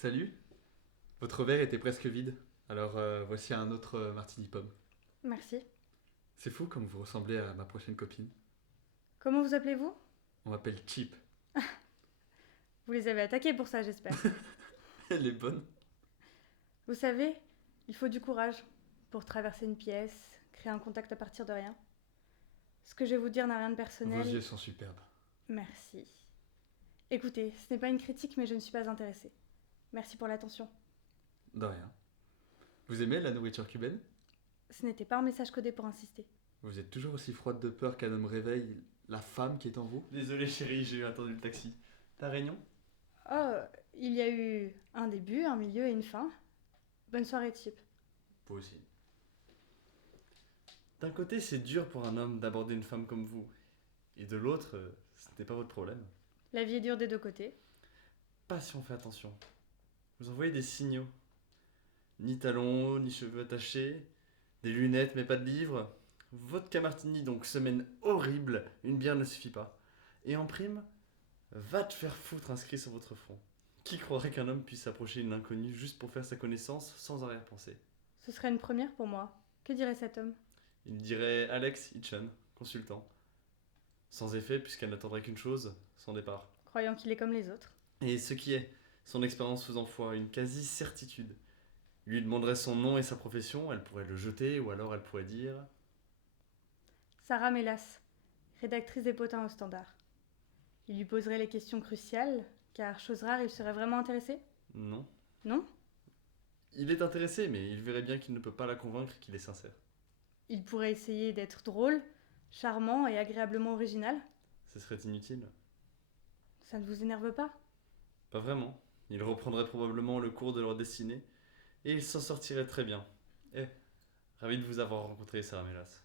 Salut. Votre verre était presque vide. Alors voici un autre martini pomme. Merci. C'est fou comme vous ressemblez à ma prochaine copine. Comment vous appelez-vous? On m'appelle Chip. Vous les avez attaqués pour ça, j'espère. Elle est bonne. Vous savez, il faut du courage pour traverser une pièce, créer un contact à partir de rien. Ce que je vais vous dire n'a rien de Vos personnel. yeux sont superbes. Merci. Écoutez, ce n'est pas une critique, mais je ne suis pas intéressée. Merci pour l'attention. De rien. Vous aimez la nourriture cubaine? Ce n'était pas un message codé pour insister. Vous êtes toujours aussi froide de peur qu'un homme réveille la femme qui est en vous? Désolé chérie, j'ai attendu le taxi. Ta réunion? Oh, il y a eu un début, un milieu et une fin. Bonne soirée, Chip. Vous aussi. D'un côté, c'est dur pour un homme d'aborder une femme comme vous. Et de l'autre, ce n'est pas votre problème. La vie est dure des deux côtés. Pas si on fait attention. Vous envoyez des signaux. Ni talons, ni cheveux attachés, des lunettes mais pas de livre. Vodka martini, donc semaine horrible, une bière ne suffit pas. Et en prime, va te faire foutre inscrit sur votre front. Qui croirait qu'un homme puisse approcher une inconnue juste pour faire sa connaissance sans arrière-pensée? Ce serait une première pour moi. Que dirait cet homme? Il dirait Alex Hitchens, consultant. Sans effet, puisqu'elle n'attendrait qu'une chose, son départ. Croyant qu'il est comme les autres. Et ce qui est, son expérience faisant foi, une quasi-certitude. Il lui demanderait son nom et sa profession, elle pourrait le jeter, ou alors elle pourrait dire... Sarah Mélas, rédactrice des Potins au Standard. Il lui poserait les questions cruciales, car, chose rare, il serait vraiment intéressé? Non. Non? Il est intéressé, mais il verrait bien qu'il ne peut pas la convaincre qu'il est sincère. Il pourrait essayer d'être drôle, charmant et agréablement original? Ce serait inutile. Ça ne vous énerve pas? Pas vraiment. Il reprendrait probablement le cours de leur destinée, et il s'en sortirait très bien. Eh, ravi de vous avoir rencontré, Sarah Mélas.